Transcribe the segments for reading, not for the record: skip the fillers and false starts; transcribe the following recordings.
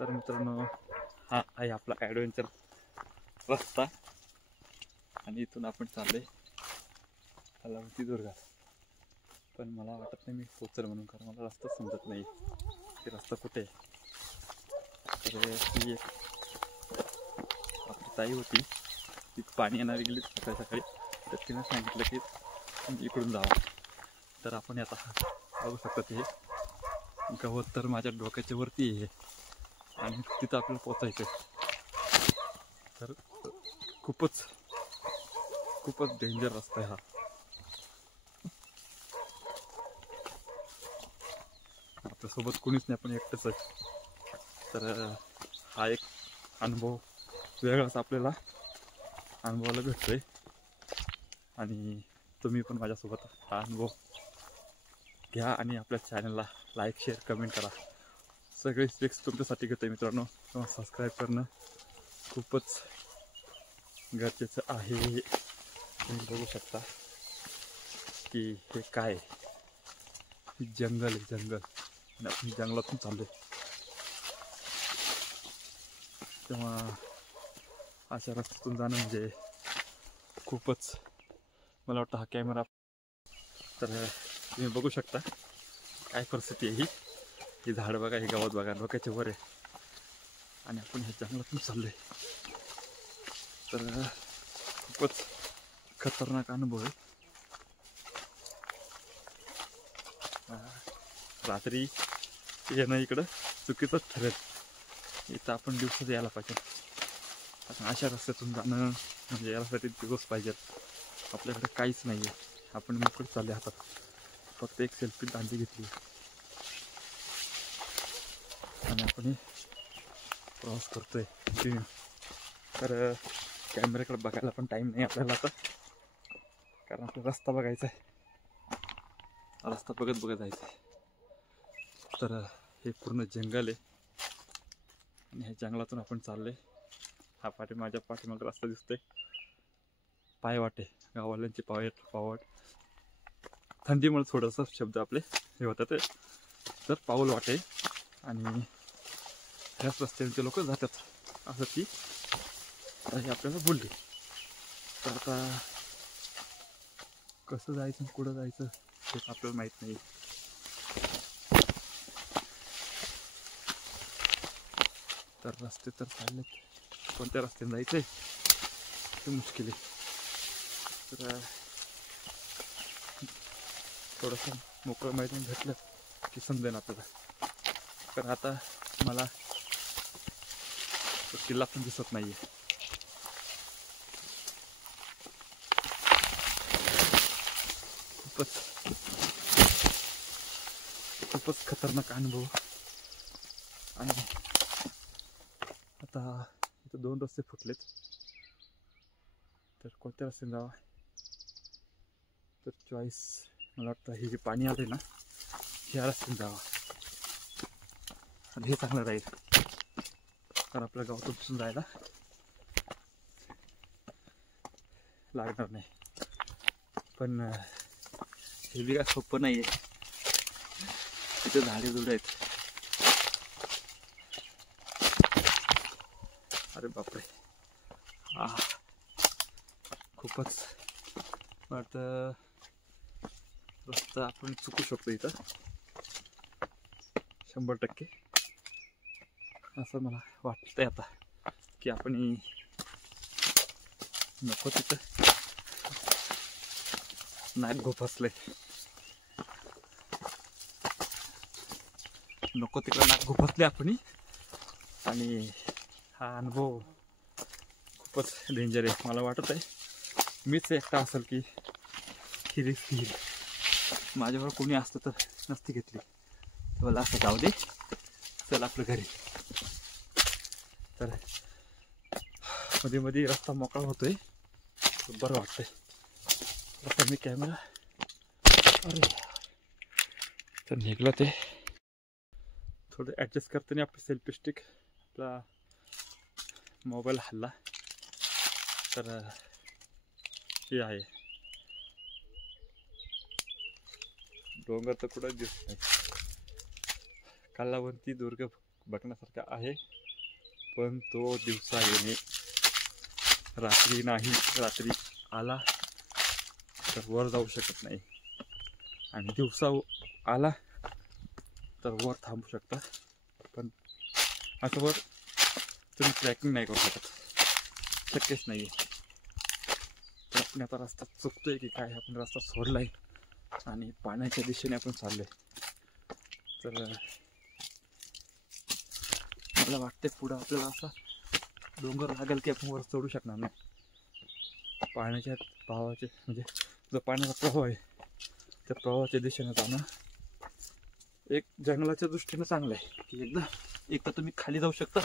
तर मित्रांनो हा आहे आपला ॲडव्हेंचर रस्ता आणि इथून आपण चाललोय कलावती दुर्गा. पण मला वाटत नाही मी पोचल म्हणून, कारण मला रस्ता समजत नाही की रस्ता कुठे आहे. तर ती एक आपली ताई होती, ती पाणी येणार गेली सकाळी सकाळी, तर तिनं सांगितलं की इकडून जावं. तर आपण आता बघू शकता ते गवत तर माझ्या डोक्याच्या वरती आहे आणि तिथं आपल्याला पोचायचं आहे. तर खूपच डेंजर रस्ता आहे हा. आपल्यासोबत कोणीच नाही, आपण एकटंच आहे. तर हा एक अनुभव वेगळाच आपल्याला अनुभवाला भेटतोय आणि तुम्ही पण माझ्यासोबत हा अनुभव घ्या आणि आपल्या चॅनलला लाईक शेअर कमेंट करा. सगळे ट्रिक्स तुमच्यासाठी घेतो आहे मित्रांनो. सबस्क्राईब करणं खूपच गरजेचं आहे. तुम्ही बघू शकता की हे काय जंगल आहे, जंगल, आणि आपण जंगलातून चाललोय. तेव्हा अशा रस्त्यातून जाणं म्हणजे खूपच, मला वाटतं हा कॅमेरा, तर तुम्ही बघू शकता काय परिस्थिती आहे ही झाड बघा, हे गवत बघा, डोक्याच्या वर आहे आणि आपण ह्या जंगलातून चाललोय. तर खूपच खतरनाक अनुभव आहे. रात्री येणं इकडं चुकीचंच ठरेल, इथं आपण दिवसाच यायला पाहिजे. आता अशा रस्त्यातून जाणं म्हणजे यासाठी दिवस पाहिजेत. आपल्याकडे काहीच नाही आहे, आपण मोकळे चालले हातात, फक्त एक सेल्फी दांडी घेतली आणि आपण प्रवास करतोय. तर कॅमेऱ्याकडे बघायला पण टाईम नाही आपल्याला आता, कारण आपला रस्ता बघायचा आहे, रस्ता बघत जायचं आहे. तर हे पूर्ण जंगल आहे आणि ह्या जंगलातून आपण चाललोय. हा माझ्या पाठीमागे रस्ता दिसतोय, पायवाटे, गाववाल्यांचे पावट. थंडीमुळे थोडंसं शब्द आपले हे होतात, तर पाऊल वाटे आणि ह्याच रस्त्याचे लोक जातात असं ती हे आपल्याला बोलली. तर आता कसं जायचं, कुठं जायचं हेच आपल्याला माहीत नाही. तर रस्ते तर चाललेत, कोणत्या रस्त्याने जायचंय ते मुश्किल आहे. तर थोडंसं मोकळं मैदान भेटलं की समजेन आपल्याला. तर आता मला तो किल्ला पण दिसत नाहीये. खूपच खतरनाक अनुभव. आणि आता इथं 2 रस्ते फुटलेत, तर कोणत्या रस्त्याने जावा. तर चॉईस मला वाटतं हे जे पाणी आलंय ना, ह्या रस्त्याने जावा आणि हे चांगलं राहील, कारण आपल्या गावातून जायला लागणार नाही. पण हे बी काय सोपं नाही आहे, तिथे झाडे जुडे आहेत. अरे बापरे, खूपच वाटतं रस्ता आपण चुकू शकतो इथं 100%. असं मला वाटतंय आता की आपण नको तिथं नाक गोफसले, नको तिकडं नाक गोफसले आपण. आणि हा अनुभव खूपच डेंजर आहे. मला वाटत आहे मीच एकटा असेल की ही रिस्क घेईल, माझ्यावर कोणी असतं तर नसती घेतली. मला असं जाऊ दे, चल आपलं घरी. तर मध्ये मध्ये रस्ता मोकळा होतोय, बरं वाटतंय. आता मी कॅमेरा तर निघलं, ते थोडं ॲडजस्ट करताना आपली सेल्फी स्टिक आपला मोबाईल हल्ला. तर हे आहे डोंगर तर कुठं दिसत नाही, कलावती दुर्ग बघण्यासारखा आहे, पण तो दिवसा येणे, रात्री नाही. रात्री आला तर वर जाऊ शकत नाही, आणि दिवसा आला तर वर थांबू शकता, पण असं वर तुम्ही ट्रॅकिंग नाही करू शकत, शक्यच नाही आहे. तर आपण आता रस्ता चुकतोय की काय, आपण रस्ता सोडलाय आणि पाण्याच्या दिशेने आपण चाललोय. तर मला वाटते पुढं आपल्याला असा डोंगर लागेल की आपण वर चढू शकणार नाही. पाण्याच्या प्रवाहाचे म्हणजे जो पाण्याचा प्रवाह आहे त्या प्रवाहाच्या दिशेने जाणं एक जंगलाच्या दृष्टीनं चांगलं आहे, की एक तर तुम्ही खाली जाऊ शकता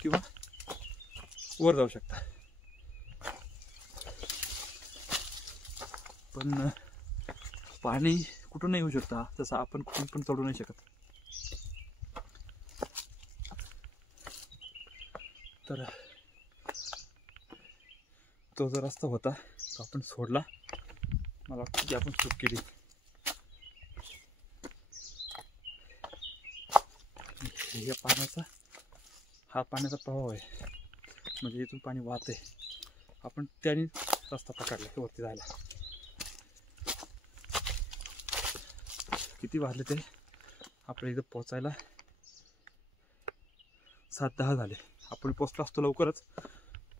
किंवा वर जाऊ शकता. पण पाणी कुठून नाही येऊ शकता, तसं आपण कुठून पण चढू नाही शकत. तर तो जो रस्ता होता तो आपण सोडला. मला वाटतं की आपण चूक केली. हे पाण्याचा प्रवाह आहे, म्हणजे इथून पाणी वाहते, आपण त्याने रस्ता पकडला वरती जायला. किती वाजले ते आपल्या इथं पोचायला? 7-10 झाले. आपण पोचलो असतो लवकरच,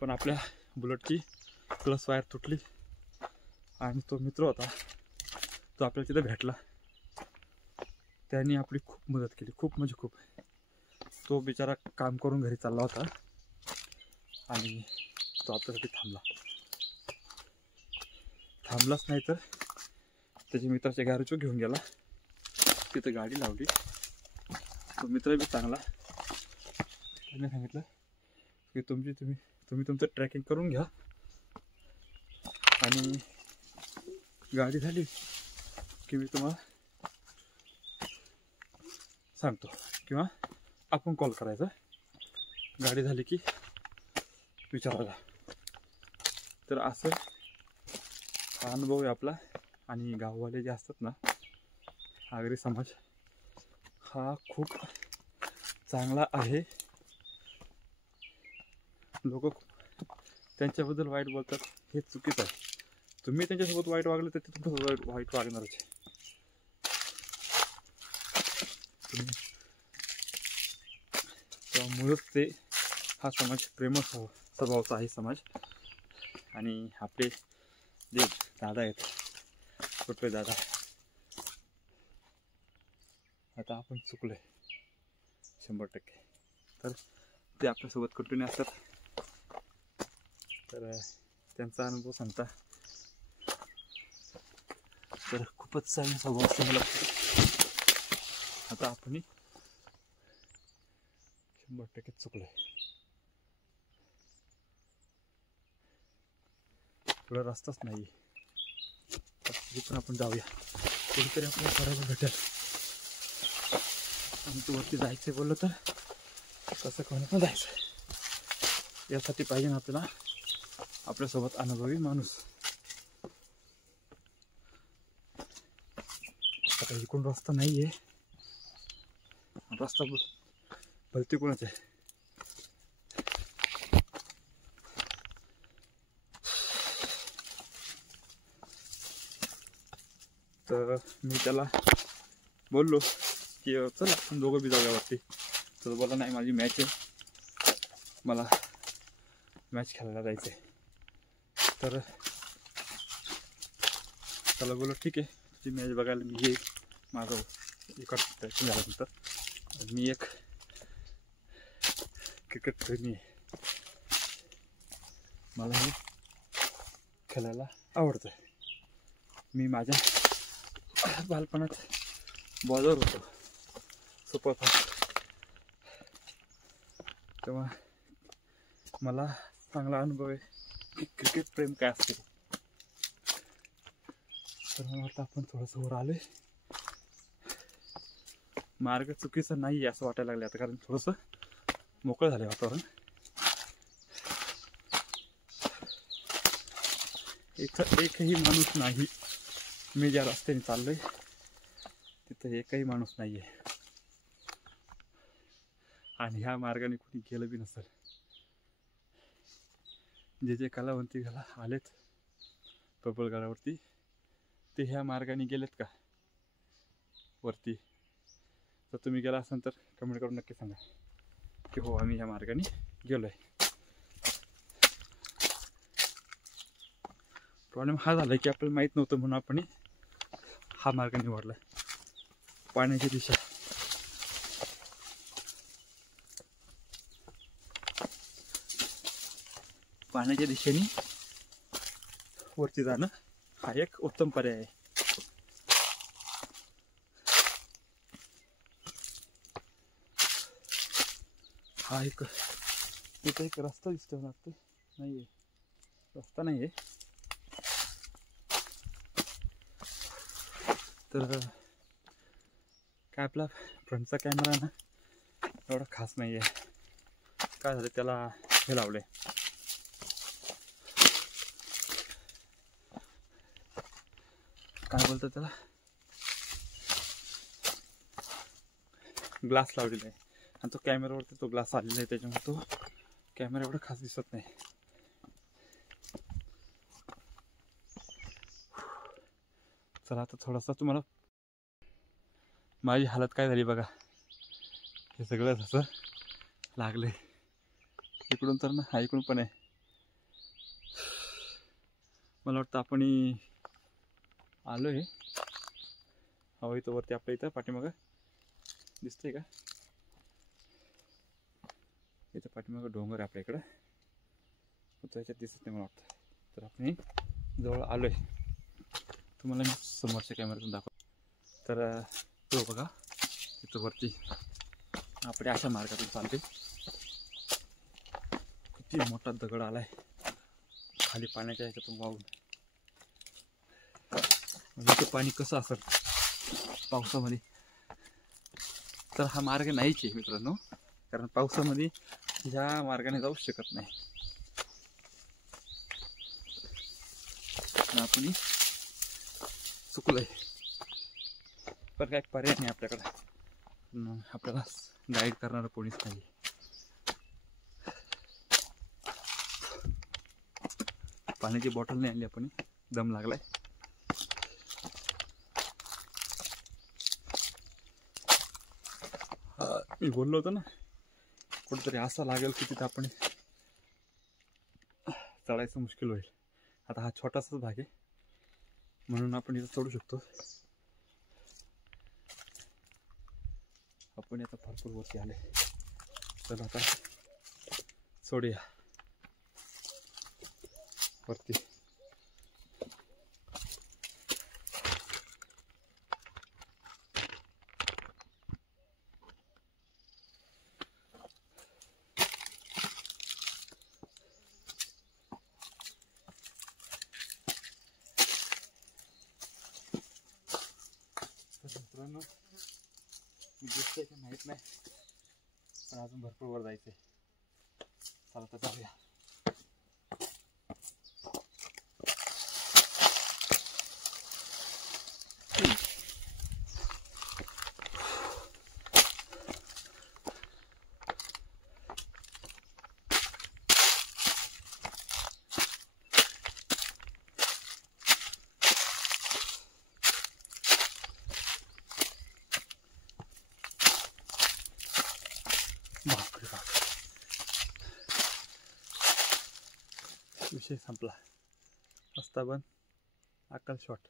पण आपल्या बुलेटची प्लस वायर तुटली आणि तो मित्र होता तो आपल्याला तिथं भेटला. त्यांनी आपली खूप मदत केली, खूप म्हणजे खूप. तो बिचारा काम करून घरी चालला होता आणि तो आपल्यासाठी थांबलाच नाही तर त्याच्या मित्राच्या गॅरेजवर घेऊन गेला. तिथं गाडी लावली. तो मित्र बी चांगला, त्याने सांगितलं की तुम्ही तुमचं ट्रॅकिंग करून घ्या आणि गाडी झाली की मी तुम्हाला सांगतो, किंवा आपण कॉल करायचा गाडी झाली की विचारायला. तर असं हा अनुभव आहे आपला. आणि गाववाले जे असतात ना, आगरी समाज हा खूप चांगला आहे. लोक त्यांच्याबद्दल वाईट बोलतात, हे चुकीचं आहे. तुम्ही त्यांच्यासोबत वाईट वागले तर ते तुमच्यासोबत वाईट वागणारच आहे. त्यामुळंच ते हा समाज प्रेमळ स्वभावाचा आहे समाज. आणि आपले जे दादा आहेत, छोटे दादा, आता आपण चुकलोय 100%. तर ते आपल्यासोबत कंटिन्यू असतात. तर त्यांचा अनुभव सांगता तर खूपच चांगला स्वभाव असतो मला. आता आपण 100% चुकलोय. थोडा रस्ताच नाही, तरी पण आपण जाऊया. कुठेतरी आपल्याला करायला भेटेल. आणि तू वरती जायचं बोललं तर कसं कोणी पण जायचं. यासाठी पाहिजे ना आपल्याला आपल्यासोबत अनुभवी माणूस. आता इकडून रस्ता नाही आहे, रस्ता भलती कोणाच आहे. तर मी त्याला बोललो की चल आपण दोघं बी जाऊया वरती. तर बोला नाही, माझी मॅच आहे, मला मॅच खेळायला जायचं आहे. तर त्याला बोललो ठीक आहे, तुझी मॅच बघायला मी येईल. माझं इकडचं ट्रॅकिंग झाल्यानंतर मी एक क्रिकेट प्रेमी आहे, मला हे खेळायला आवडतं. मी माझ्या बालपणात बॉलर होतो, सुपरफास्ट. तेव्हा मला चांगला अनुभव आहे की क्रिकेट प्रेम काय असते. तर मला वाटतं आपण थोडंसं वर आलोय. मार्ग चुकीचा नाही आहे असं वाटायला लागलं आता, कारण थोडंसं मोकळं झालं वातावरण. इथं एकही माणूस नाही. मी ज्या रस्त्याने चाललोय तिथं एकही माणूस नाही आहे. आणि ह्या मार्गाने कुणी गेलं बी नसेल. जे जे कलावंती आलेत प्रबळगडावरती ते ह्या मार्गाने गेलेत का वरती? तर तुम्ही गेला असाल तर कमेंट करून नक्की सांगा की हो आम्ही ह्या मार्गाने गेलो आहे. प्रॉब्लेम हा झाला की आपल्याला माहीत नव्हतं म्हणून आपण हा मार्ग निवडला. पाण्याची दिशा पाण्याच्या दिशेने वरती जाणं हा एक उत्तम पर्याय आहे. हा एक इथं एक रस्ता दिसतोय वाटतं. नाही आहे, रस्ता नाही आहे. तर काय आपला फ्रंटचा कॅमेरा ना एवढा खास नाही आहे. काय झालं त्याला हे लावले काय बोलतात त्याला ग्लास लावलेला आहे आणि तो कॅमेरावरती तो ग्लास आलेला आहे त्याच्यामुळे तो कॅमेरा एवढा खास दिसत नाही. चला आता थोडासा तुम्हाला माझी हालत काय झाली बघा. हे सगळं असं लागले इकडून तर ना इकडून पण आहे. मला वाटतं आपण आलोय. हो इथं वरती आपल्या इथं पाठीमागं दिसतंय का? इथं पाठीमागं डोंगर आहे आपल्या इकडं. त्याच्यात दिसत नाही मला वाटतं. तर आपण जवळ आलोय. तुम्हाला मी समोरच्या कॅमेऱ्यातून दाखव. तर तो बघा इथं वरती आपण अशा मार्गातून चालते. किती मोठा दगड आलाय खाली पाण्याच्या ह्याच्यातून वाहून. म्हणजे पाणी कसं असेल पावसामध्ये. तर हा मार्ग नाहीच आहे मित्रांनो, कारण पावसामध्ये ह्या मार्गाने जाऊ शकत नाही. आपण चुकलोय पण काय पर्याय नाही आपल्याकडं. आपल्याला गाईड करणारं कोणीच नाही. पाण्याची बॉटल नाही आणली आपण, दम लागलाय. मी बोललो होतो ना कुठेतरी असं लागेल की तिथं आपण चढायचं मुश्किल होईल. आता हा छोटासाच भाग आहे म्हणून आपण इथं चढू शकतो. आपण आता भरपूर वरती आले. चला आता सोडूया वरती. मित्रांनो मी दिसतंय का माहीत नाही पण अजून भरपूर वर जायचंय. चला तर जाऊया. बापरे बाप, विषय संपला. रस्ता बंद, अक्कल शॉट.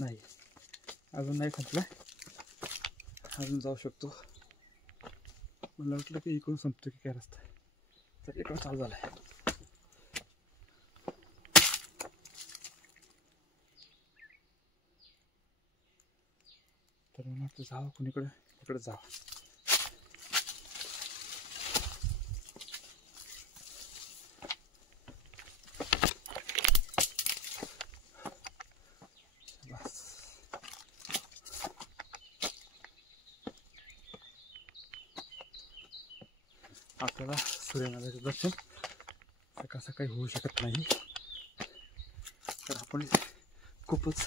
नाही अजून नाही संपला, अजून जाऊ शकतो. मला वाटलं की इकडून संपतो की काय रस्ता, तर इकडून चालू झालाय. तर मला वाटतं जावं कुणीकडे, इकडे जावं. आपल्याला सूर्यनारायणाचं दर्शन सकाळ सकाळी होऊ शकत नाही, तर आपण खूपच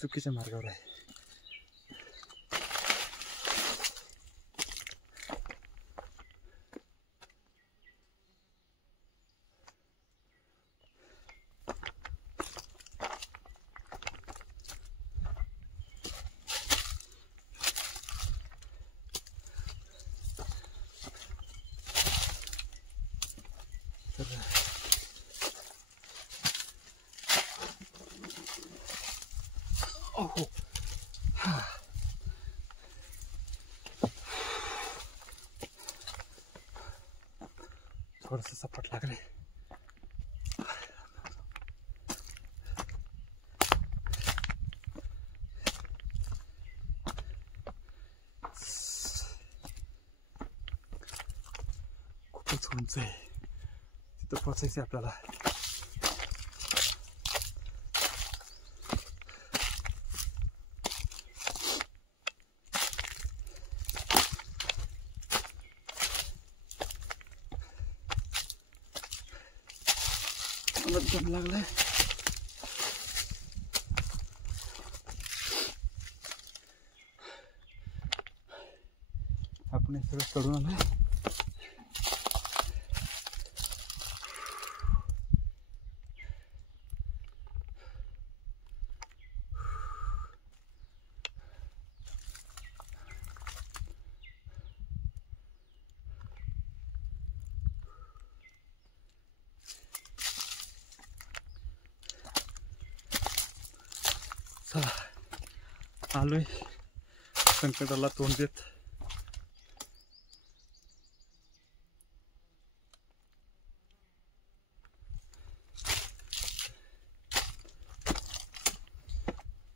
चुकीच्या मार्गावर आहे. ओहो, थोडंसं सपाट लागले. खूपच उंच आहे, तिथं पोचायचं आपल्याला. दम लागलाय. आपण हे सगळं चढून आलोय. आलोय संकटाला तोंड देत.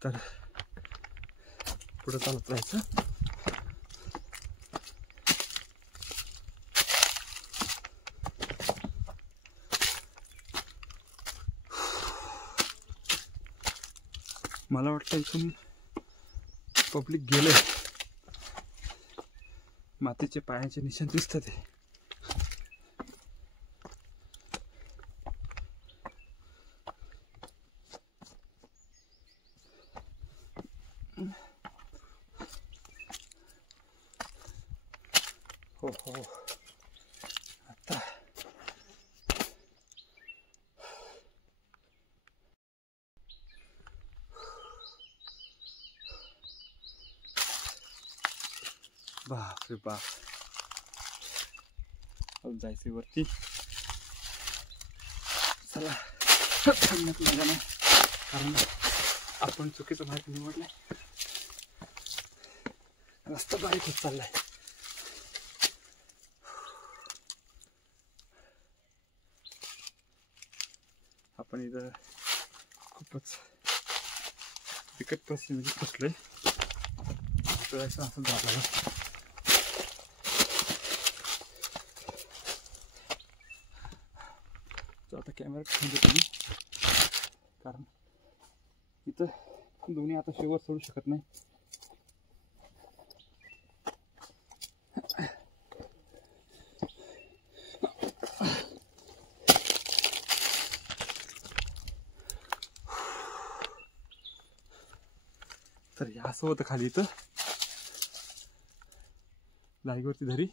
तर पुढे चालत राहायचं. मला वाटतं इथून पब्लिक गेले. मातीचे पायाचे निशाण दिसतात ते. हो हो, आता बाप रे बाप, जायचं वरती. चला थांबण्यात मजा नाही, कारण आपण चुकीचं मार्ग निवडलाय. रस्ता बारीक होत चाललाय. आपण इथं खूपच बिकट परिस्थितीमध्ये फसलोय. असं असं झालं. आता कॅमेरा ठेवून देतो मी, कारण इथं दोन्ही आता शेवर सोडू शकत नाही. तर हे असं होतं खाली इथं जागेवरती धरी.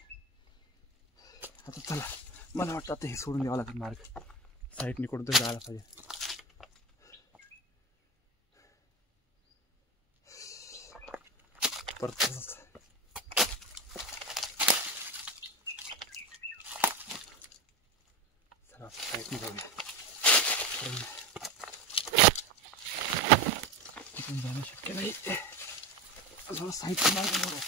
आता चला, मला वाटतं आता हे सोडून द्यावं लागेल मार्ग. साईडने कुठं तरी जायला पाहिजे. परत चला साईडने जाऊया. तिथून जाणं शक्य नाही. अजून साईडचा मार्ग निवडू.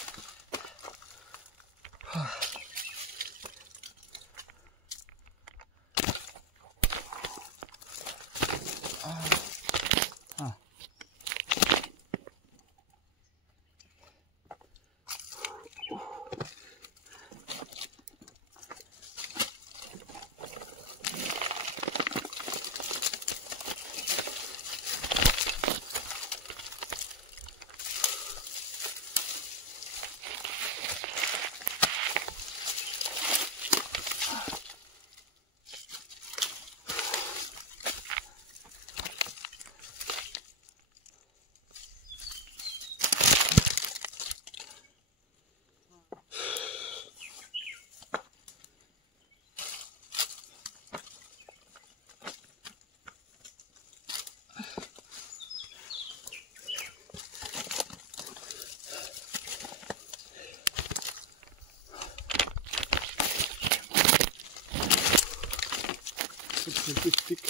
सेल्फी स्टिक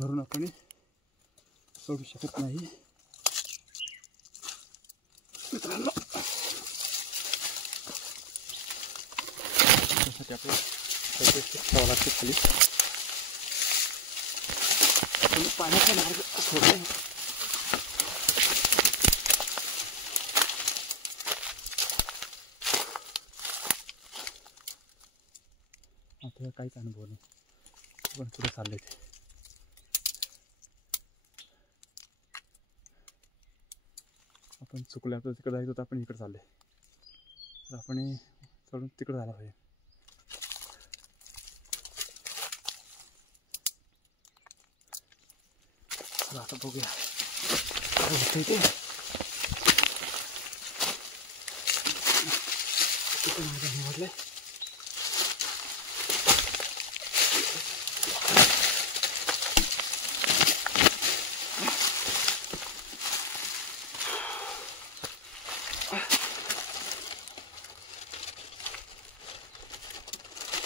धरून आपण सोडू शकत नाही मित्रांनो. त्यासाठी आपल्याला सेल्फी स्टिक ठेवावं लागते खाली. आपण पाण्याचा मार्ग सोडला. आपल्याला काहीच अनुभव नाही. आपण पुढे चालले ते. आपण चुकले. आपल्याला तिकडे जायचं होतं, आपण इकडे चालले. तर आपण चढून तिकडे झाला पाहिजे. आता बघूया काय होतं ते. तिथे माझं निवडलंय.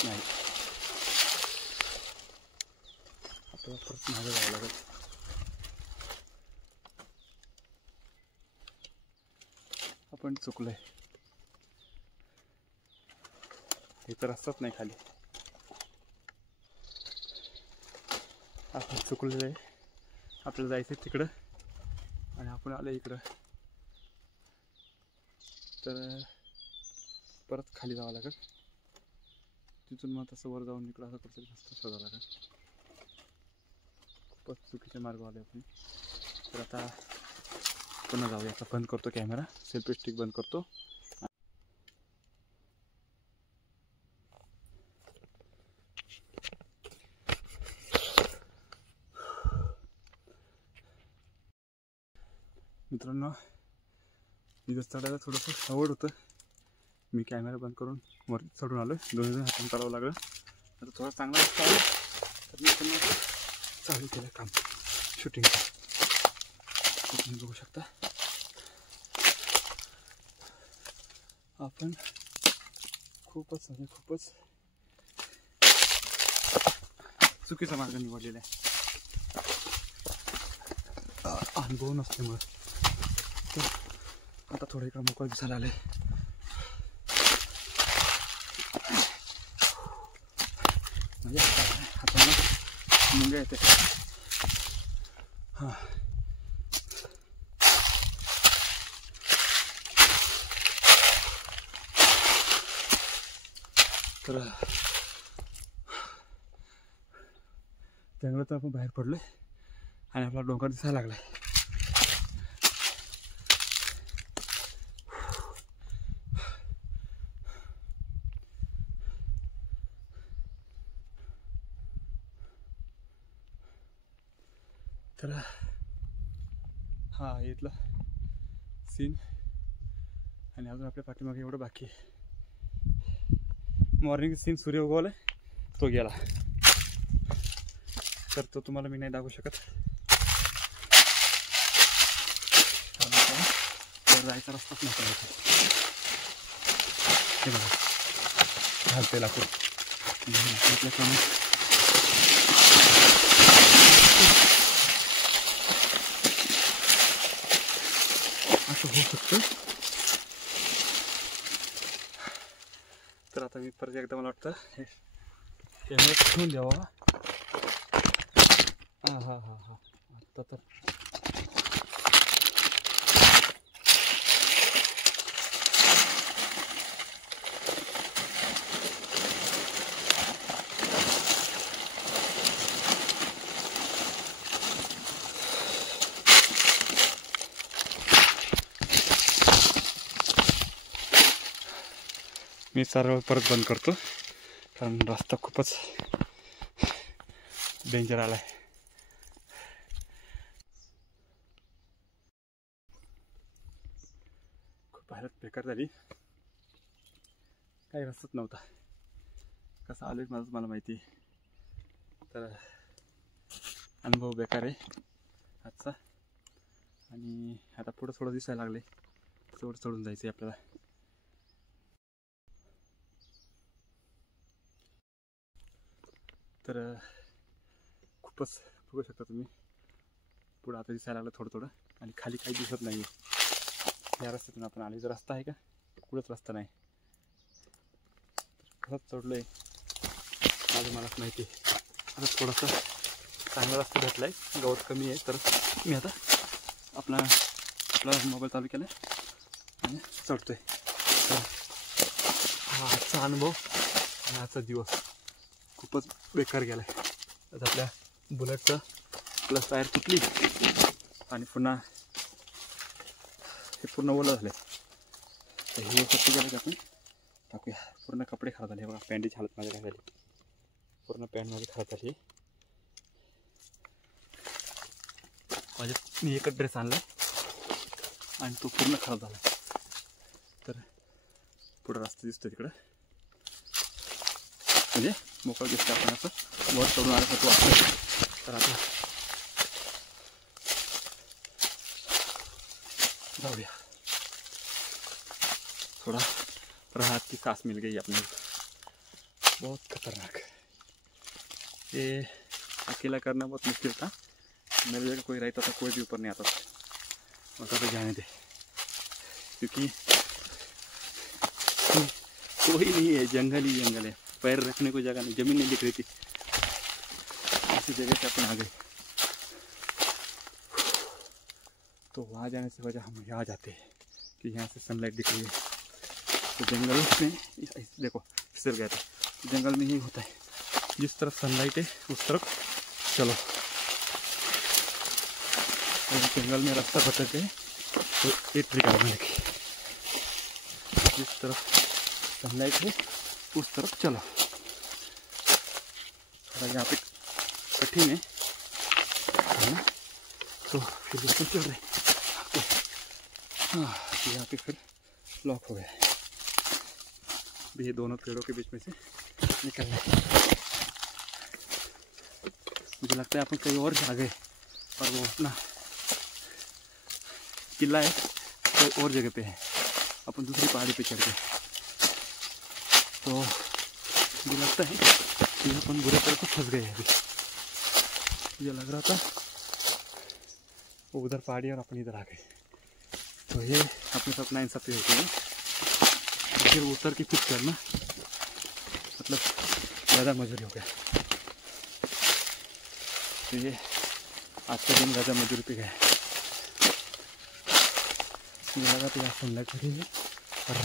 नाही आपल्याला परत मागं जावं लागेल. आपण चुकलोय. इथं रस्ताच नाही खाली. आपण चुकलेलं आहे. आपल्याला जायचं तिकडं आणि आपण आलं इकडं. तर परत खाली जावं लागेल. तिथून मग तसं वर जाऊन इकडं असं कुठेतरी रस्ता शोधावा लागेल. खूपच चुकीचे मार्ग आले आपण. तर आता पुन्हा जाऊया. आता बंद करतो कॅमेरा. सेल्फी स्टिक बंद करतो. मित्रांनो इथं चढायला थोडंसं आवड होतं. मी कॅमेरा बंद करून वर चढून आलो. दोन्ही हाताने चालावं लागलं. आता थोडा चांगला रस्ता आला तर मी पुन्हा चालू केलं काम शूटिंगचं. तुम्ही बघू शकता आपण खूपच चुकीचा मार्ग निवडलेला आहे. अनुभव नसल्यामुळे. तर आता थोडं इकडं मोकळं दिसायला आलंय. म्हणजे हाताला मुंग्या येते. हां तर जंगलात आपण बाहेर पडलोय आणि आपला डोंगर दिसायला लागलाय. तर हा इथला सीन आणि अजून आपल्या पाठीमागे एवढं बाकी आहे. मॉर्निंग सीन सूर्य उगवलाय तो गेला. तर तो तुम्हाला मी नाही दाखवू शकत. तर जायचा रस्ताच नव्हता इथे. हे बघा घालते लाकूड. असं होऊ शकतं. तर आता मी परत एकदा मला वाटतं हे कॅमेरा ठेवून द्यावा. हां हां हां हां आत्ता तर मी सरळ परत बंद करतो कारण रस्ता खूपच डेंजर आला आहे. खूप हालत बेकार झाली. काही रस्ताच नव्हता. कसं आलोय माझंच मला माहिती. तर अनुभव बेकार आहे आजचा. आणि आता पुढं थोडं दिसायला लागले. थोडं चढून जायचं आहे आपल्याला. तर खूपच बघू शकता तुम्ही, पुढं आता दिसायला लागलं थोडं थोडं आणि खाली काही दिसत नाही आहे. या रस्त्यातून आपण आले, जो रस्ता आहे का पुढंच रस्ता नाही, खरंच चढलो आहे माझं मलाच माहिती. आता थोडासा चांगला रस्ता भेटला आहे, गवत कमी आहे, तर मी आता आपला मोबाईल चालू केला आणि चढतोय. तर हा आजचा अनुभव आणि आजचा दिवस खूपच बेकार गेला आहे. आता आपल्या बुलेटचं प्लस टायर तुटली आणि पुन्हा हे पूर्ण ओलं झालं. तर हे कपडे गेले की आपण टाकूया. पूर्ण कपडे खराब झाले बघा, पॅन्टची हालत माझ्या काय झाली, पूर्ण पॅन्ट माझी खराब झाली. मी एकच ड्रेस आणला आणि तो पूर्ण खराब झाला. तर पुढं रस्ता दिसतो तिकडं, म्हणजे मोकळं दिसतं, आपण असं वर चढून आल्यासारखं वाटतं. तर आता जाऊया. थोड़ा राहत की सांस मिल गई अपने, बहुत खतरनाक. ये अकेला करना बहुत मुश्किल था. मेरे जगह कोई रहता था कोई भी ऊपर नहीं आता था, और तो जाने दे, क्योंकि कोई नहीं है, जंगल ही जंगल है, पैर रखने को जगह नहीं, ज़मीन नहीं दिख रही थी. ऐसी जगह से अपन आ गए. तो वहाँ जाने से वजह हम यहाँ जाते हैं कि यहाँ से सनलाइट दिख रही है. तो जंगल में देखो फिसल गया था. जंगल में यही होता है, जिस तरफ सनलाइट है उस तरफ चलो. जंगल में रास्ता भटक गए तो एक ट्रिक आने की, जिस तरफ सनलाइट है उस तरफ चलो. थोड़ा यहाँ पे कठिन है ना, तो फिर उसको चल रहे. हाँ, यहाँ पे फिर लॉक हो गया. ये दोनों पेड़ों के बीच में से निकलना है. मुझे लगता है अपन कहीं और जा गए, पर वो अपना किला है कोई और जगह पे है, अपन दूसरी पहाड़ी पे चढ़ गए. तो मुझे लगता है कि अपन बुरे तरह से फंस गए अभी. मुझे लग रहा था वो उधर पहाड़ी और अपन इधर आ गए. तो ये अपने साथ नाइंसाफी होती है. फिर उतर के फिर चढ़ना मतलब ज़्यादा मजबूरी हो गया. तो ये आज का दिन ज़्यादा मजबूरी पे गया. मुझे लगा तो यहाँ सुनना चाहिए, और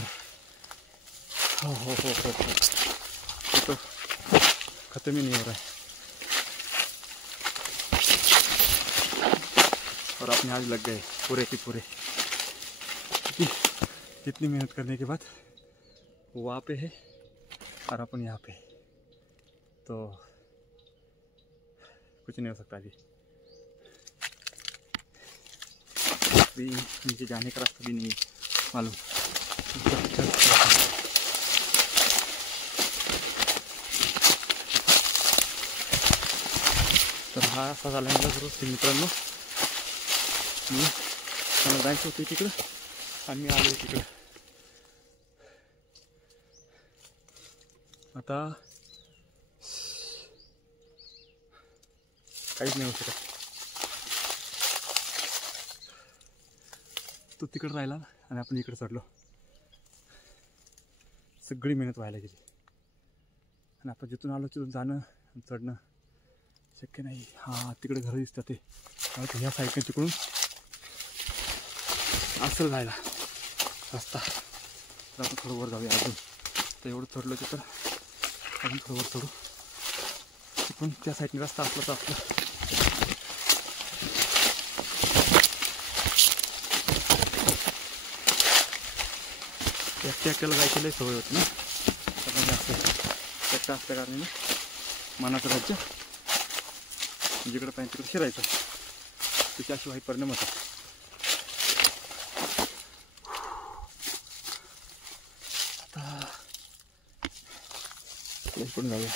हो ये तो ख़त्म ही नहीं हो रहा है. और अपने आज लग गए पूरे के पूरे. इतनी मेहनत करने के बाद वो वहाँ पे है और अपन यहाँ पे, तो कुछ नहीं हो सकता. अभी नीचे जाने का रास्ता भी नहीं मालूम. तर हा असा झाल्यानंतर सर्व मित्रांनो, मी मला जायचं होतं तिकडं आणि मी आलो तिकडं. आता काहीच नाही होऊ शकत. तो तिकडं राहिला आणि आपण इकडे चढलो. सगळी मेहनत व्हायला गेली आणि आपण जिथून आलो तिथून जाणं आणि चढणं शक्य नाही. हां, तिकडे घरं दिसतात ते, ह्या साईडने तिकडून असं जायला रस्ता. तर आपण थोडं वर जाऊया अजून. तर एवढं चढलो तिथं अजून थोडं वर चढू. पण त्या साईडने रस्ता असला तर आपलं एकट्या एकट्याला जायची लई सवय होती ना. तर जास्त एकटा असल्या कारणाने मनाचं राज्य जिकडं पाहिजे तिकडे शिरायचं, त्याच्याशिवाय वाईट परिणाम होतात. आता पण जाऊया.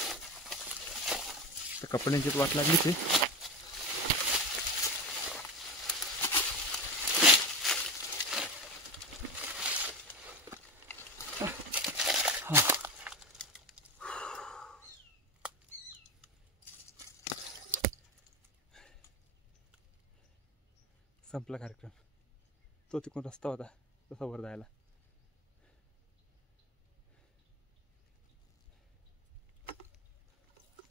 तर कपड्यांची वाट लागली ते. संपला कार्यक्रम. तो तिकडून रस्ता होता तसा वर जायला.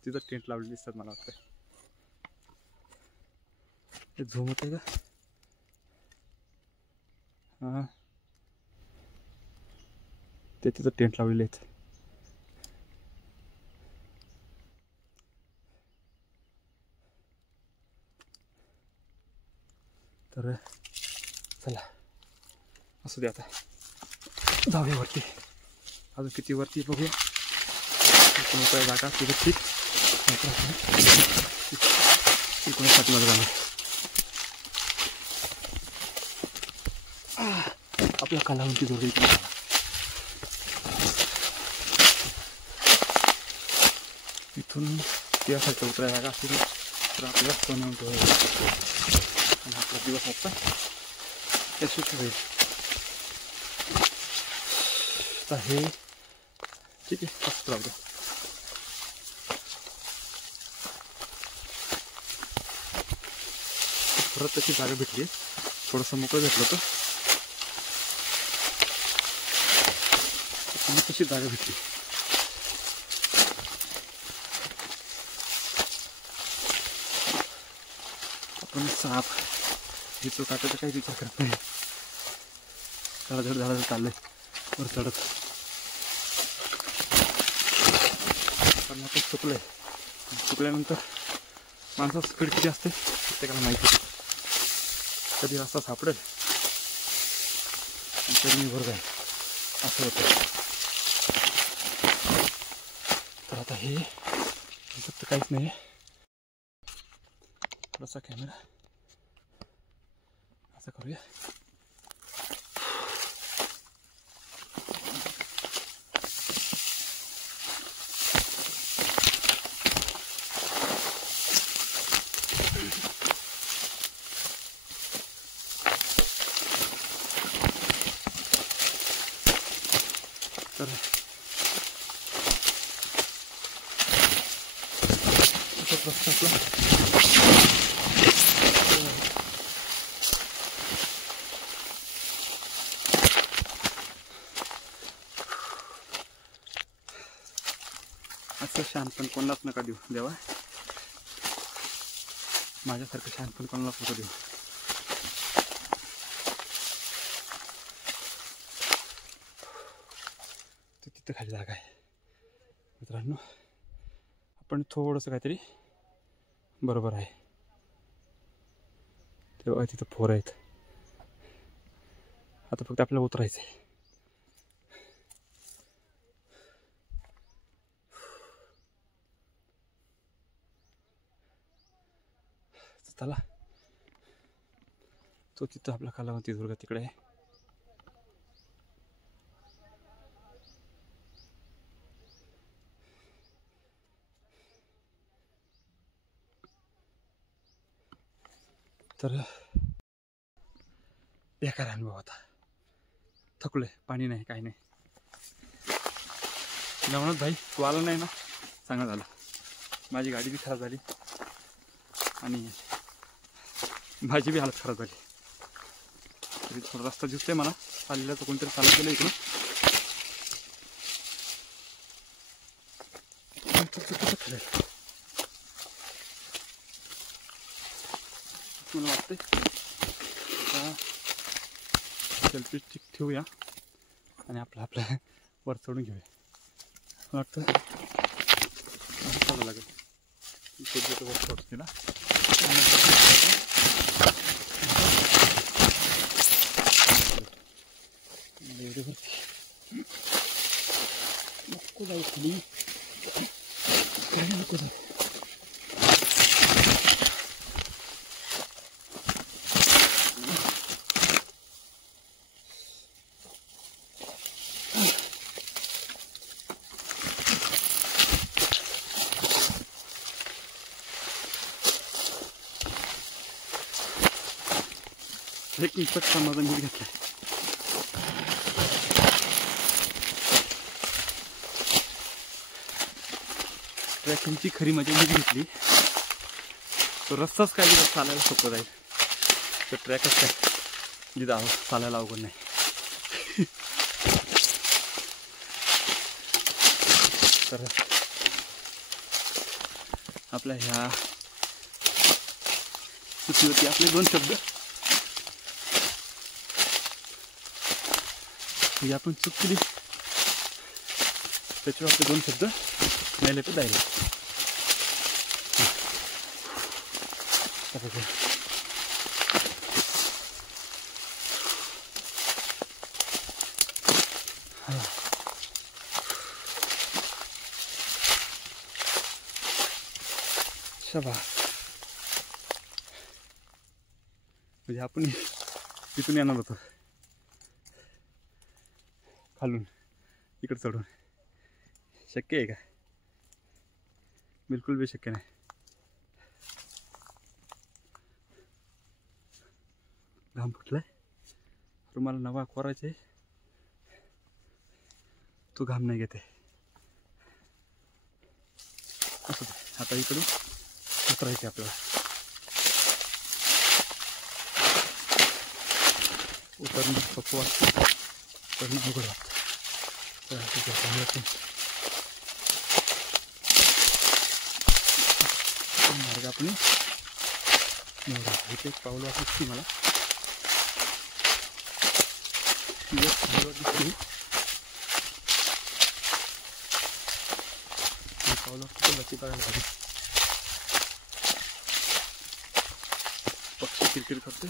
तिथं टेंट लावलेली दिसतात मला वाटतं. ते झूम होते का? हां, ते तिथं टेंट लावलेले आहेत. तर चला असू दे, आता जाऊया वरती. अजून किती वरती बघूया. मोकळ्या जागा तिथे ठीक तिकडून पाठीमागे जाणार. आपला कलावंती दुर्ग इकडे झाला. इथून त्यासाठी उतराय जागा असतील तर आपल्याला सोनं आणि आपला दिवस आजचा यशस्वी होईल. तर हे ठीक आहे, फक्त राहू द्या. परत तशी जागा भेटली, थोडंसं मोकळं भेटलं होतं, तशी जागा भेटली. आपण साप हे तो काटायचा काही विचार करत नाही. झाडाझड चाललंय वर चढत. कारण आता चुकल्यानंतर माणसाचं स्पीड किती असते प्रत्येकाला माहिती. कधी रस्ता सापडेल आणि कधी मी वर जाईल असं होतं. तर आता हे फक्त काहीच नाही. थोडासा कॅमेरा असं करूया. तर रस्ता आपला असं शहाणपण कोणालाच नका देऊ देवा. माझ्यासारखं शहाणपण कोणालाच नका देऊ. तिथं खाली जागा आहे मित्रांनो. आपण थोडंसं काहीतरी बरोबर आहे. तेव्हा तिथं फोर आहेत. आता फक्त आपल्याला उतरायचं आहे. चला, तो तिथं आपला कलावंती दुर्ग तिकडे आहे. तर बेकार अनुभव होता. थकलोय, पाणी नाही काही नाही. म्हणत भाई तू आला नाही ना, चांगलं झालं. माझी गाडी बी खराब झाली आणि माझी बी हालत खराब झाली. तरी थोडा रस्ता दिसतोय मला चाललेला. तर कोणतरी चालत गेलं इकडं. मला वाटतंय सेल्फी स्टिक ठेवूया आणि आपलं वर चढून घेऊया. मला वाटतं चालू लागेल. वर चढते ना. नको जाऊ खाली, नको जाऊ. एक निष्पक्ष समाधान मी घेतलाय. ट्रॅकिंगची खरी मजा मी घेतली. तो रस्ताच काय चालायला सोपं जाईल. तर ट्रॅकच काय जिथं चालायला अवघड नाही. तर आपल्या ह्या सुट्टीवरती आपले 2 शब्द म्हणजे आपण चूक केली त्याच्यावर आपले 2 शब्द नाही तर जायला. शबा म्हणजे आपण तिथून येणार होतो खालून इकडे चढून. शक्य आहे का? बिलकुल भी शक्य नाही. घाम फुटलाय. रुमाला नवा कोरायचे तो घाम नाही घेते. असं आता इकडून उतरायचे आपल्याला. उतरणं सोपं वाटतं, चढणं अवघड वाटतं. मार्ग आपण निवडा. इथे एक पाऊल वाटत दिसते मला. पाऊल वाटतं लकी बघायला पाहिजे. पक्षी किरकिर करते.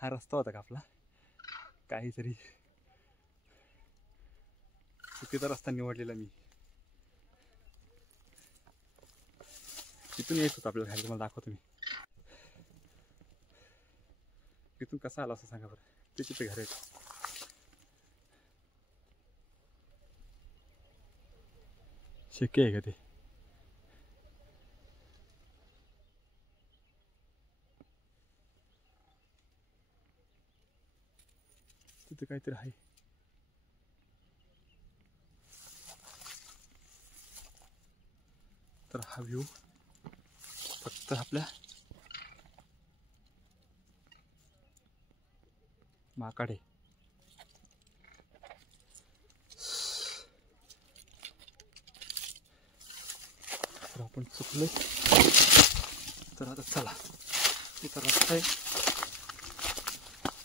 हा रस्ता होता का आपला? काहीतरी चुकीचा रस्ता निवडलेला मी. इथून येत होतं आपल्याला खाली. मला दाखवतो मी. इथून कसा आला असं सांगा बरं. ते तिथे घर आहेत. शक्य आहे का ते? तिथे काहीतरी आहे. तर हा व्ह्यू फक्त आपल्या माकडे. तर आपण चुकलोय. तर आता चला. इथं रस्ता आहे.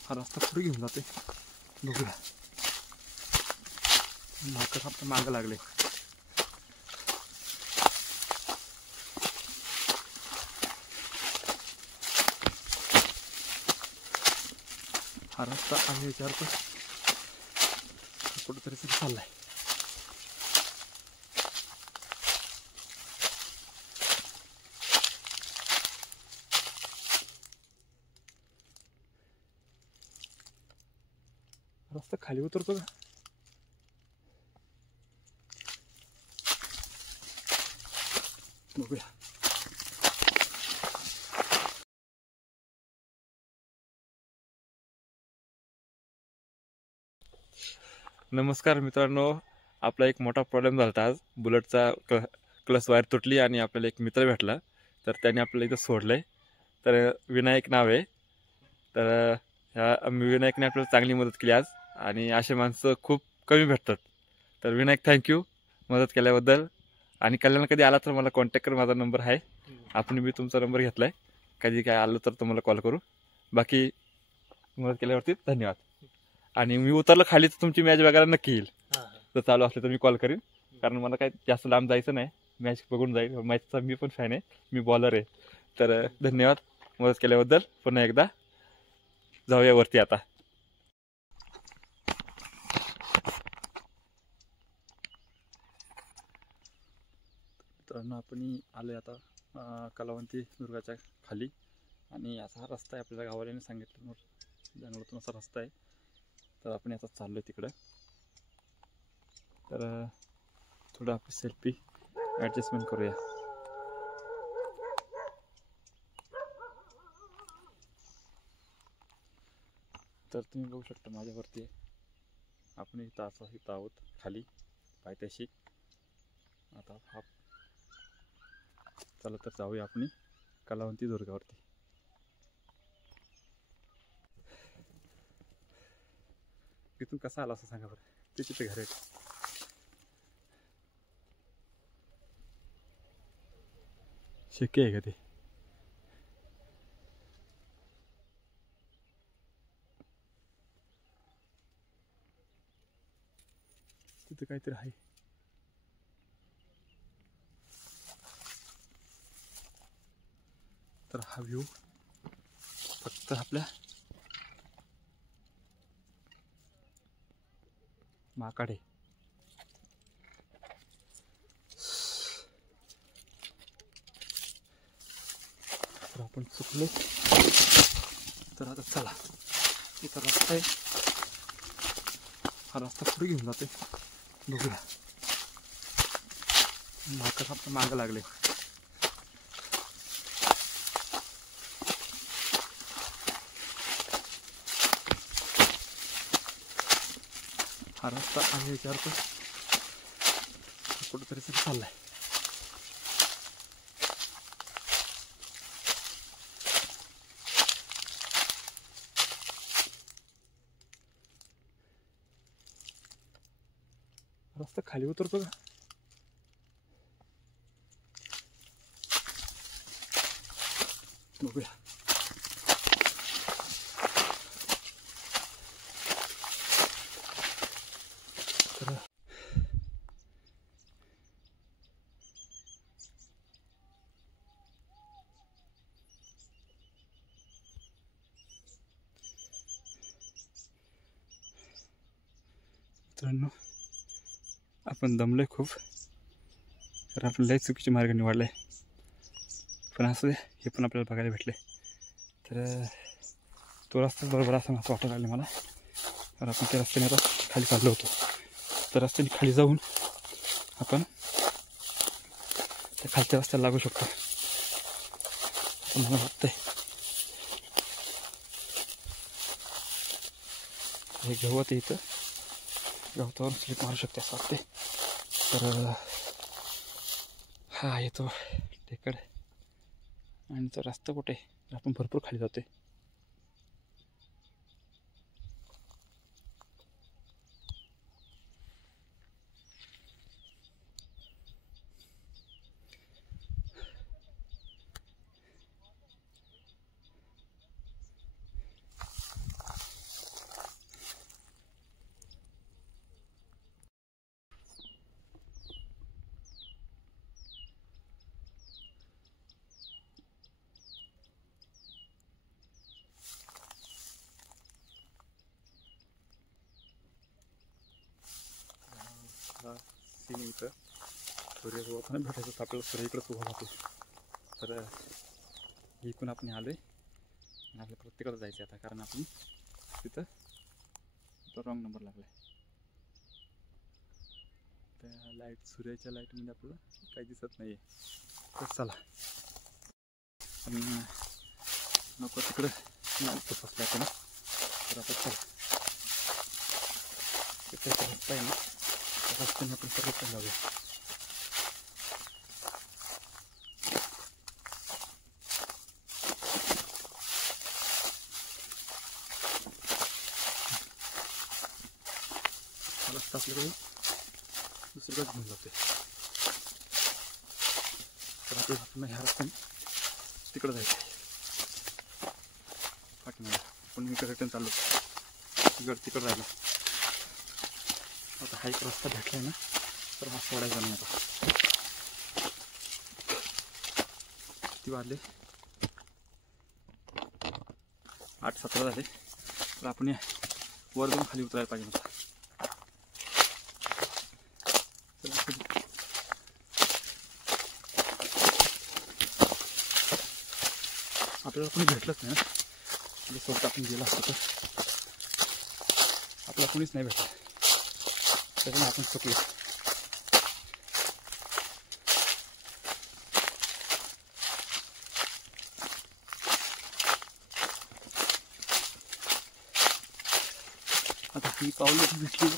हा रस्ता पुढे घेऊन जाते. बघूया. माकड आपल्या मागं लागले. हा रस्ता आम्ही विचारतो कुठंतरी चाललाय. रस्ता खाली उतरतो का? बघूया. नमस्कार मित्रांनो. आपला एक मोठा प्रॉब्लेम झाला होता आज. बुलेटचा क्लच वायर तुटली आणि आपल्याला एक मित्र भेटला. तर त्याने आपल्याला इथं सोडलं आहे. तर विनायक नाव आहे. तर ह्या विनायकने आपल्याला चांगली मदत केली आज. आणि असे माणसं खूप कमी भेटतात. तर विनायक थँक्यू मदत केल्याबद्दल. आणि कल्याण कधी आला तर मला कॉन्टॅक्ट कर. माझा नंबर आहे. आपण मी तुमचा नंबर घेतला आहे. कधी काय आलं तर तुम्हाला कॉल करू. बाकी मदत केल्यावरती धन्यवाद. आणि मी उतरलं खाली तर तुमची मॅच बघायला नक्की येईल. जर चालू असले तर मी कॉल करीन. कारण मला काही जास्त लांब जायचं नाही. मॅच बघून जाईल. मॅचचा मी पण फॅन आहे. मी बॉलर आहे. तर धन्यवाद मदत केल्याबद्दल. पुन्हा एकदा जाऊया वरती आता. मित्रांनो आपण आलो आता कलावंती दुर्गाच्या खाली. आणि असा हा रस्ता आहे. आपल्याला गावाल्याने सांगितलं जंगलातून असा रस्ता आहे. तर आपण आता चाललो आहे तिकडं. तर थोडं आपण सेल्फी ॲडजस्टमेंट करूया. तर तुम्ही बघू शकता माझ्यावरती आपण इथं आहोत खाली पायथ्याशी. आता हा चला तर जाऊया आपण कलावंती दुर्गावरती. तिथून कसा आला असं सांगा बरं. ते तिथे घर आहे. शक्य आहे का ते? तिथे काहीतरी आहे. तर हा व्ह्यू फक्त आपल्या माकडे. तर आपण चुकलो. तर आता चला, इथं रस्ता आहे. हा रस्ता पुढे घेऊन जाते. बघूया. माकड आपल्या मागं लागले. हा रस्ता आहे विचारतो कुठंतरी तरी चाललाय. रस्ता खाली उतरतो का? बघूया. तर मित्रांनो, आपण दमलोय खूप. तर आपण लय चुकीचे मार्ग निवडलाय. पण असं हे पण आपल्याला बघायला भेटले. तर तो रस्ता बरोबर असं वाटत लागले मला. तर आपण त्या रस्त्याने आता खाली चाललो होतो. तर रस्त्याने खाली जाऊन आपण त्या खालच्या रस्त्याला लागू शकतो असं मला वाटतंय. हे गवत इथं गवतावरून स्लिप मारू शकते असं वाटते. तर हा येतो टेकड. आणि तो रस्ता कुठे आपण भरपूर खाली जातोय. सीन इथं सूर्य उगवताना भेटायचं तर आपल्याला सूर्य इकडंच उभा राहतो. तर इकडून आपण आलो आहे आणि आपल्या प्रत्येकाला जायचं आता. कारण आपण तिथं तो रॉंग नंबर लागला आहे. त्या लाईट सूर्याच्या लाईटमध्ये आपल्याला काही दिसत नाही आहे. तर चला नको तिकडं फसलं आपण. तर आता चला तिथे रस्ता आहे ना, त्या रस्त्याने आपण सर्व लावूया. रस्ता आपल्याकडे दुसरीकडे घेऊन जाते. तर आपल्याला आपण ह्या रस्त्याने तिकडं जायचं आहे. पाठीमागे पण मी इकडे रिटर्न चाललो. तिकडं राहिलं. आता हा एक रस्ता भेटलाय ना, तर हा सोडायचा नाही आता. किती वाजले? 8:17 झाले. तर आपण वर जाऊन खाली उतरायला पाहिजे होता. आपल्याला कोणी भेटलंच नाही ना. म्हणजे सोबत आपण गेलो असतो तर आपल्याला कोणीच नाही भेटलं. त्याच्यामुळे आपण चुकलो. ही पावलं भेटली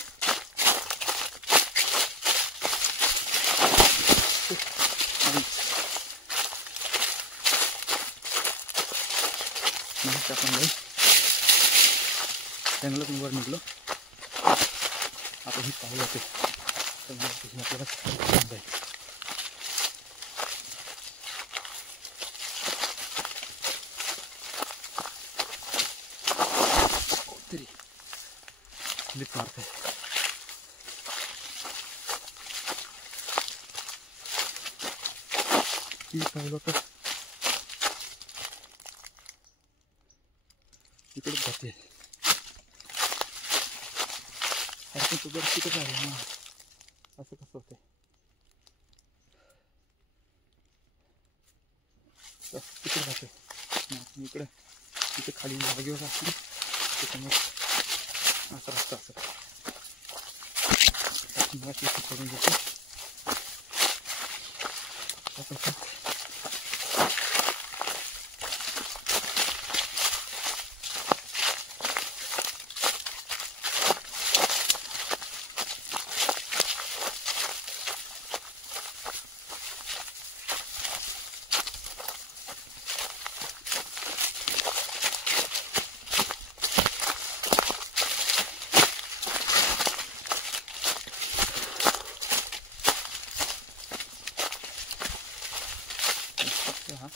आपण जाऊ जंगलातून वर निघलो. आता ही पावलं ते आपल्याला जाईल. तरी लिप मारते. ही पावलं तर इकडे जाते. अरे तू बरं तिकडे झालं ना, असं कसं होते. तिकडे जाते इकडे तिथे खाली जागेवर असली त्याच्यामुळे असा रस्ता असं करून घेतो. हा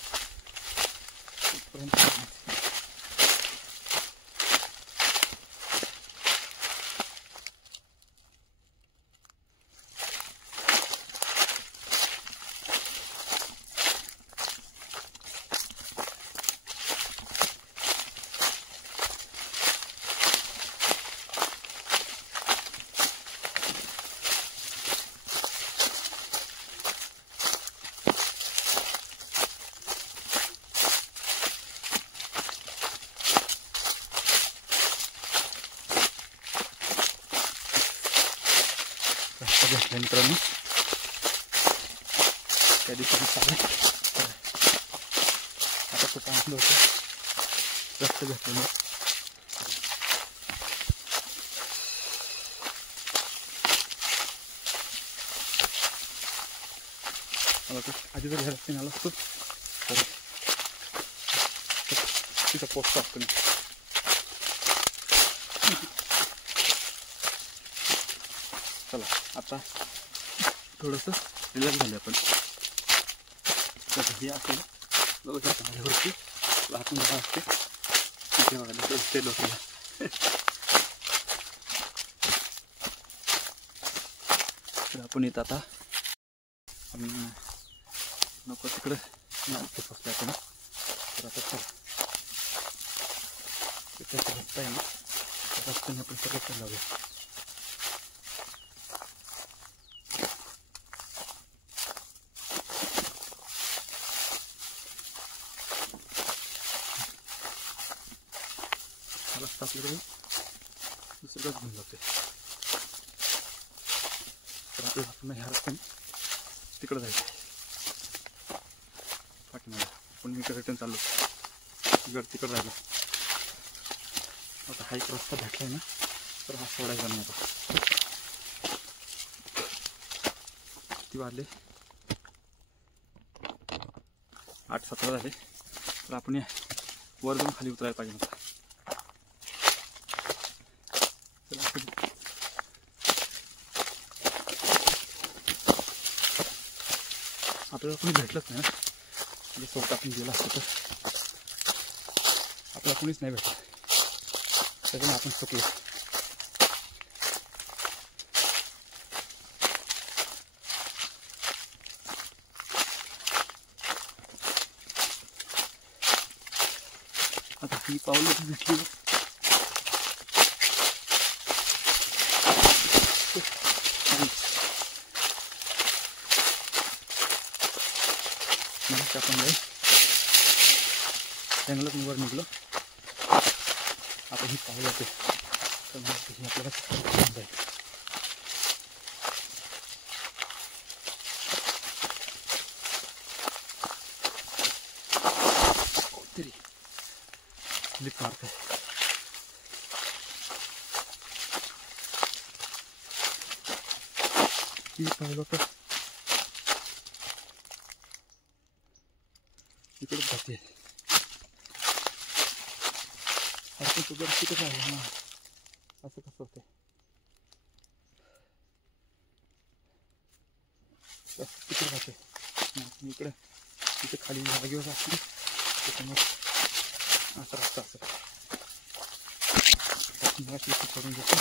भेटल्या मित्रांनो. त्या दिवशी चालेल आता कुठं आणलं होतं रस्ते भेटलं. आधी जर रस्ते आला असतो तर तिथं पोचतो असतो मी. चला आता थोडंसं रिलॅक्स झालं आपण. हे असेल बघू शकता माझ्यावरती वाहतून जागा असते तिथे बघायला ते लोकांना. तर आपण येत आता नको तिकडं नाही फसले आपण. तर आता चला त्याचा रस्ता आहे ना त्या रस्त्याने आपण सगळं चालवूया. रस्ता आपल्याकडे दुसरीकडे घेऊन जाते. तर आपल्याला आपण ह्या रस्त्याने तिकडं जायचं पाठीमागे. पण मी रिटर्न चाललो तिकडं राहिलो. आता हा एक रस्ता भेटलाय ना तर हा सोडायचा नाही. आता किती वाजले 8:17 झाले. तर आपण वर जाऊन खाली उतरायला पाहिजे नव्हतं. आपल्याला कोणी भेटलंच नाही ना. म्हणजे सोबत आपण गेला असतो तर आपल्याला कोणीच नाही भेटलं त्याच्यामुळे आपण चुकलो. आता ही पावलं भेटली आपण जाऊ जंगलातून वर निघलो. आता ही पावलं ते आपल्याला जाईल. तरी लिप मारते. ही पाहिलं तर इकडे जाते. असं तुझं तिकडे राहिलं ना, असं कसं होतं. तिकडे जाते इकडे, तिथे खाली जागेवर असली त्याच्यामुळे असा रस्ता असं इथे करून घेतो.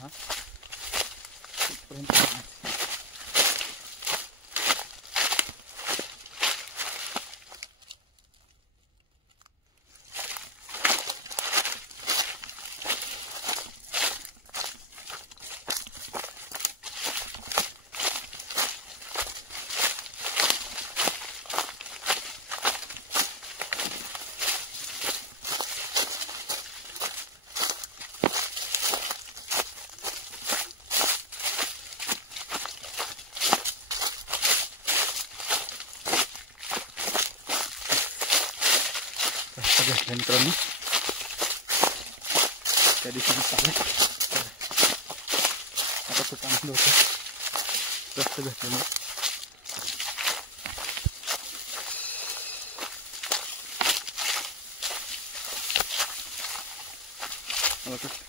हा इथपर्यंत भेटल्या मित्रांनो. त्या दिवशी चालेल आता खूप आनंद होतो रस्ते भेटल्यामुळे.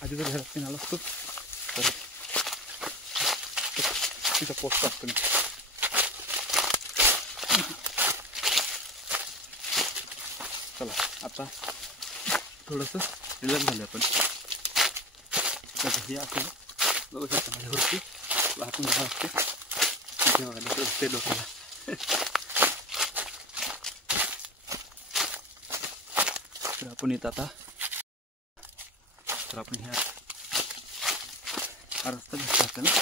आधी जर घरात आला असतो तर तिथं पोचतो असतो मी. चला आता थोडंसं रिलॅक्स झालं आपण. तर हे असं बघू शकता माझ्यावरती वाहतून जावं लागते तेव्हा ते डोक्याला. तर आपण येत आता तर आपण ह्या रस्ता भेटला आपल्याला.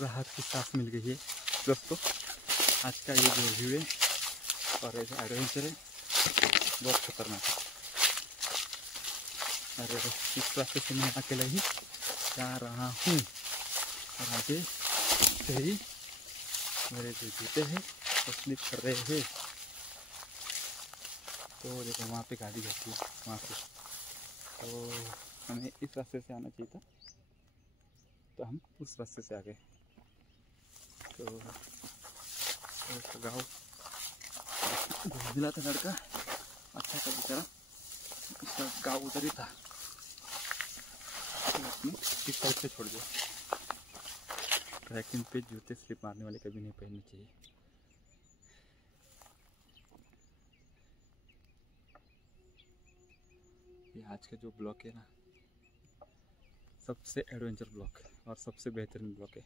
राहत की सांस मिल गई है दोस्तों. आज का ये जो व्यू है और ये एडवेंचर है बहुत खतरनाक है. अरे इस रास्ते से मैं अकेला ही जा रहा हूँ और आगे से ही मेरे जो जूते हैं वो स्लिप कर रहे हैं. तो देखो वहाँ पे गाड़ी जाती है वहाँ पे, तो हमें इस रास्ते से आना चाहिए था तो हम उस रास्ते से आ गए. तो गाँव मिला था लड़का अच्छा था बेचारा, उसका गाँव उधर ही था तो उसने इस साइड से छोड़ दिया. ट्रैकिंग पे जूते स्लिप मारने वाले कभी नहीं पहनने चाहिए. ये आज का जो ब्लॉक है ना सबसे एडवेंचर ब्लॉक और सबसे बेहतरीन ब्लॉक है.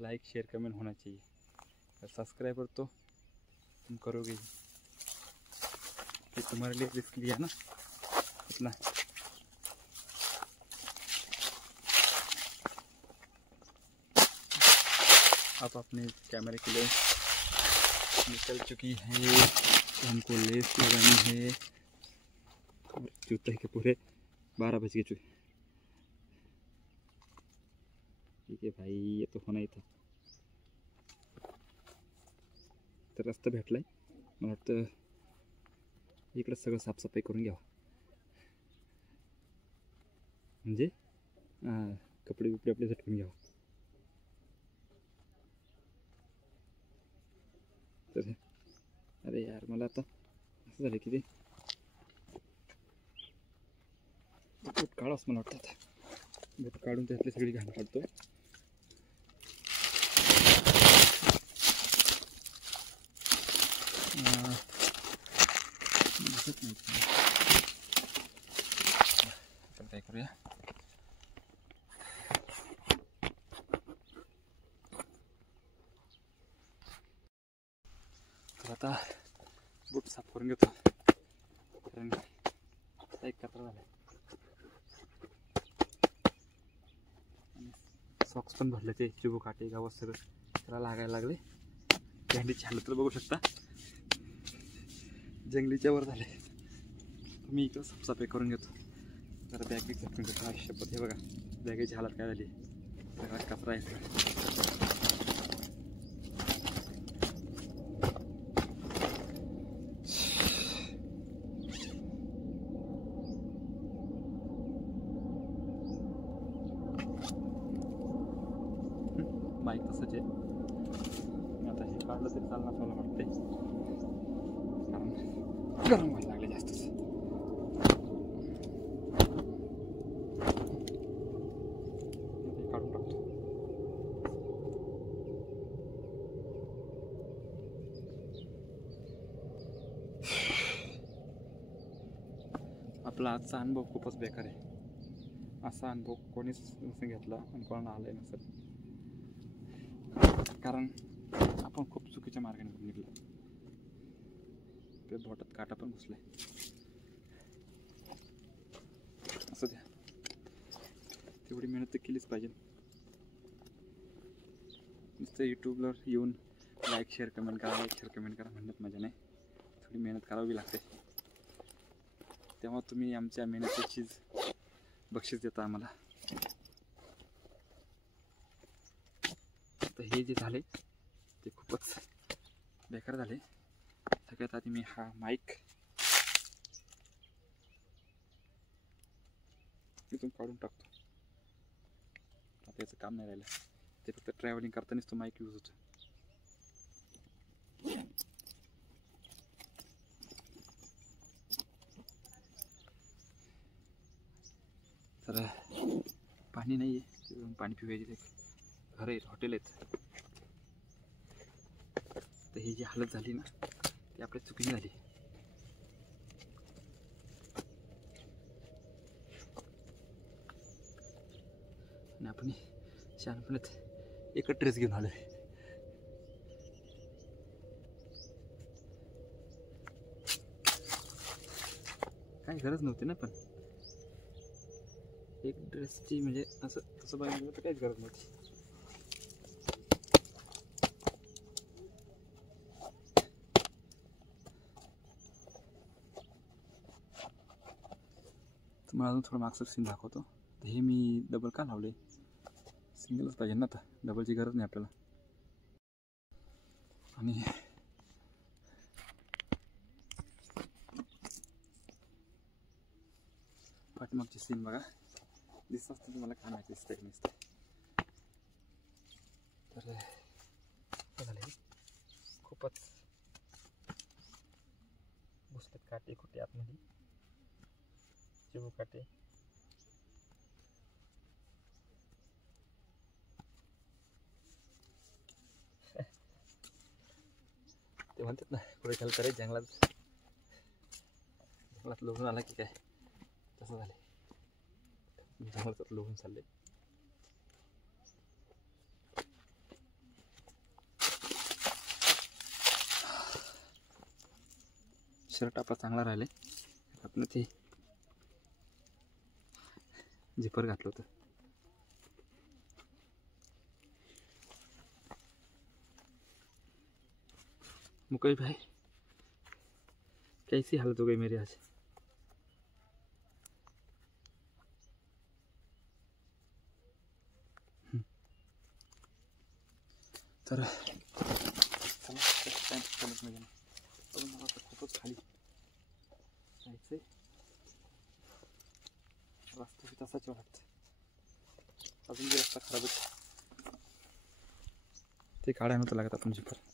लाइक शेयर कमेंट होना चाहिए और सब्सक्राइबर तो तुम करोगे ही कि तुम्हारे लिए रिस्क लिया ना इतना. अब अपने कैमरे के लिए निकल चुकी है तो हमको लेस लगानी है. जूते के पूरे 12 बज गए. ठीक है भाई ये तो होना ही था. तर रस्ता भेटलाय मला वाटतं इकडं सगळं साफसफाई करून घ्यावं. म्हणजे कपडे बिपडे आपले झटकून घ्यावं. तर अरे यार मला आता असं झालं की ते बूट काढावंच मला वाटतं. आता बूट काढून त्यातली सगळी घाण काढतो. दिसत नाही आपण काय करूया, तर आता बूट साफ करून घेतो कारण एक कचरा झाला आणि सॉक्स पण भरले ते चिबू काटे गावात सगळं त्याला लागायला लागले. कॅन्डीची हालत तर बघू शकता, जंगलीच्या वर झाले. मी इकडं साफसफाई करून घेतो जरा बॅग बिग झटकून घेतो. आयुष्यपत हे बघा बॅगेची हालत काय झाली, सगळा कचरा आहे सगळं. माईक तसंच आहे. आता हे काढलं तरी चालणार मला वाटते कारण गरम व्हायला लागले जास्तच. काढून टाकतो. आपला आजचा अनुभव खूपच बेकार आहे. असा अनुभव कोणीच नसेल घेतला आणि कोणाला आलाय नसेल, कारण आपण खूप चुकीच्या मार्गाने निघलो. ते बोटात काटा पण घुसलाय. असं द्या, तेवढी मेहनत तर केलीच पाहिजे. नुसतं यूट्यूबवर येऊन लाईक शेअर कमेंट करा म्हणत मजा नाही. थोडी मेहनत करावी लागते, तेव्हा तुम्ही आमच्या मेहनतीचीच बक्षीस देता आम्हाला. तर हे जे झाले ते खूपच बेकार झाले. सगळ्यात आधी मी हा माईक इथून काढून टाकतो. आता याचं काम नाही राहिलं, ते फक्त ट्रॅव्हलिंग करतानाच तो माईक यूज होतो. तर पाणी नाही आहे, पाणी पिवायचे ते घर आहेत, हॉटेल आहेत. तर ही जी हालत झाली ना ती आपल्या चुकीने झाली. आणि आपण शहाणपणात एकच ड्रेस घेऊन आलोय. काही गरज नव्हती ना, पण एक ड्रेसची म्हणजे असं तसं बघायला तर काहीच गरज नव्हती. मला अजून थोडं मागचं सीन दाखवतो. हे मी डबल का लावले, सिंगलच पाहिजे ना, आता डबलची गरज नाही आपल्याला. आणि पाठीमागची सीन बघा, दिसत असतं तुम्हाला काय माहिती दिसतंय की नसतं. तर झाले खूपच घुसलेत काटे कुठे आतमध्ये, चिबू काटे. ते म्हणतात ना पुढे खाली करायचं जंगलात लोगून आला की काय, तसं झालं. जंगलात लोगून चालले. शर्ट आपला चांगला राहिले, आपण ते झिपर घातलं होतं. मुकेश भाई कैसी हालत हो गई मेरी आज. तर मला तर खूपच खाली जायचंय. रस्ता तासाची वाट. अजून बी रस्ता खराब आहे. ते काढायला नव्हतं लागत आपण जीपर.